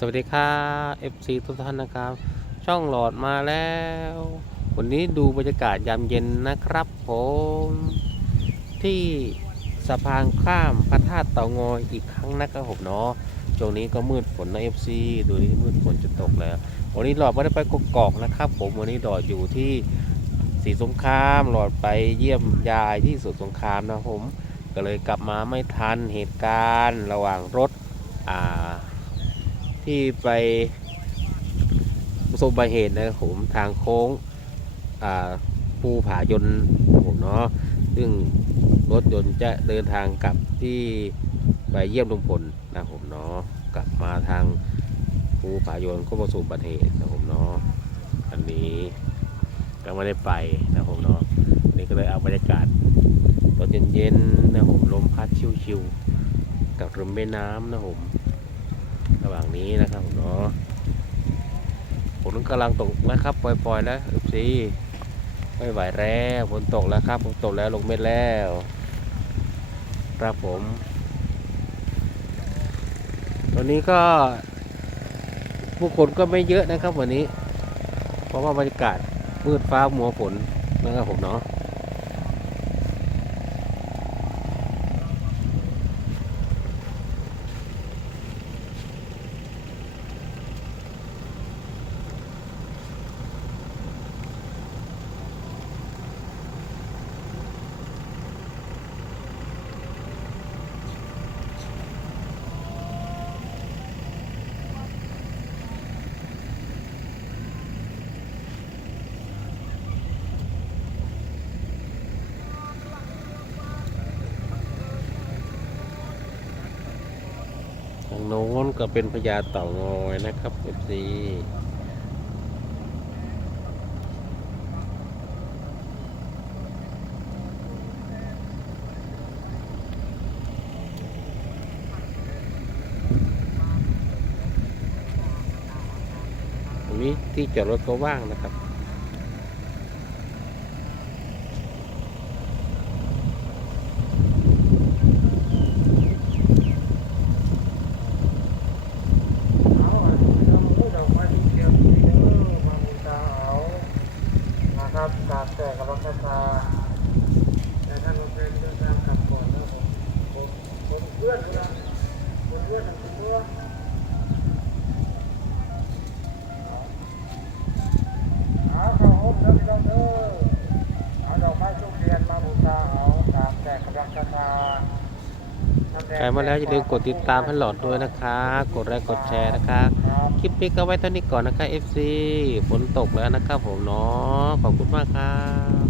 สวัสดีครับ FC ทุกท่านนะครับ ช่องหลอดมาแล้ว วันนี้ดูบรรยากาศยามเย็นนะครับผม ที่สะพานข้ามพระธาตุเต่างอยอีกครั้งนะครับผมเนาะช่วงนี้ก็มืดฝนนะ FC ดูนี่มืดฝนจะตกแล้ว วันนี้หลอดไม่ได้ไปกกอกนะครับผมวันนี้หลอดอยู่ที่สีสงครามหลอดไปเยี่ยมยายที่สุดสงครามนะผม ก็เลยกลับมาไม่ทันเหตุการณ์ระหว่างรถอ่า ที่ไปประสบอุบัติเหตุนะครับผมทางโค้งอ่าภูผายนผมเนาะซึ่งรถยนต์จะเดินทางกลับที่ไปเยี่ยมลุงพลนะครับผมเนาะกลับมาทางภูผายนก็ประสบอุบัติเหตุนะครับผมเนาะอันนี้ก็ไม่ได้ไปนะครับผมเนาะอันนี้ก็เลยเอาบรรยากาศตอนเย็นๆนะครับผมลมพัดชิวๆกับริมแม่น้ำนะครับผม ระหว่างนี้นะครับผมเนาะฝนกำลังตกนะครับ ปล่อยๆแล้วอึบซีไม่ไหวแล้วฝนตกแล้วครับฝนตกแล้วลงเม็ดแล้วครับผมวันนี้ก็ผู้คนก็ไม่เยอะนะครับวันนี้ เพราะว่าบรรยากาศมืดฟ้ามัวฝนนะครับผมเนาะ ทางโน้นก็เป็นพญาเต่างอยนะครับเอฟซีตรงนี้ที่จอดรถก็ว่างนะครับ เอาอันนี้เราพูดออกมาดีเดียวดีเด้อมาบูชาเอานะครับกราบแต่กับพระคาถาแต่ท่านเราเป็นเดินทางกลับก่อนนะผมผมผมเพื่อนนะผม เอาข้าห้องเด้อพี่น้องเด้อเอาดอกไม้ทุกเทียนมาบูชาเอากราบแต่กับพระคาถาใครมาแล้วอย่าลืมกดติดตามให้หลอดด้วยนะคะ กดไลค์กดแชร์นะคะครับคลิปนี้ก็ไว้เท่านี้ก่อนนะคะ FC ฝนตกแล้วนะครับผมเนาะขอบคุณมากครับ